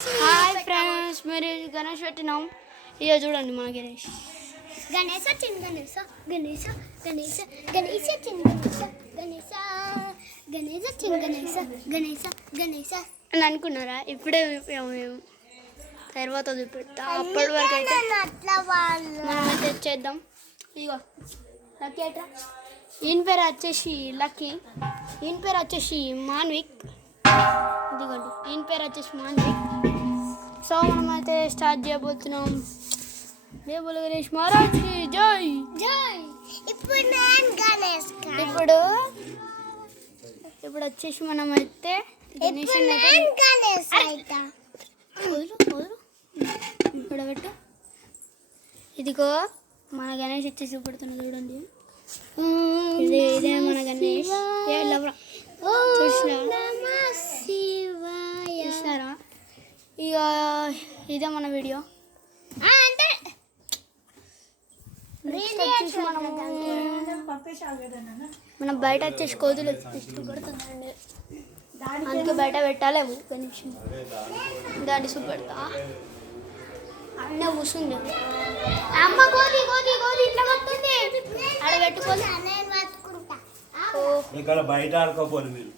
Hi friends, మీరు గణేష్ పెట్టినాం. ఇక చూడండి మా గణేష్. గణేశ చిన్న గణేశ గణేశ గణేశ గణేశ చిన్న గణేశ గణేశ గణేశ చిన్న గణేశ గణేశ గణేశ అని అనుకున్నారా? ఇప్పుడే మేము తర్వాత చూపెడతా. అప్పటి వరకు అయితే మనమైతే చేద్దాం. ఇగో లక్కీ అట్రా. ఈయన పేరు వచ్చేసి లక్కీ, ఈయన పేరు వచ్చేసి మాన్విక్. ఇదిగోండి, ఈయన పేరు వచ్చేసి మాన్విక్. సో మనమైతే స్టార్ట్ చేయబోతున్నాం. జై బోలో గణేష్ మహారాజ్కి జై జై. ఇప్పుడు నేను గణేష్ ఇప్పుడు వచ్చేసి మనమైతే గణేష్ ఇప్పుడు పెట్టు. ఇదిగో మన గణేష్ వచ్చి చూపెడుతున్నా చూడండి. ఇదే మన గణేష్. చూసినారా? ఇక ఇదే మన వీడియో. మనం బయట వచ్చేసి కోతులు ఇష్టపడుతుందండి, అందుకే బయట పెట్టాలేము గణేష్. దాన్ని చూపెడతా. అన్న కూర్చుంది అమ్మ. కోతి కోతి కోతి ఇట్లా కొడుతుంది. ఆడ పెట్టుకోవాలి. నేను పట్టుకుంటా. బయట ఆడుకోపోను మీరు.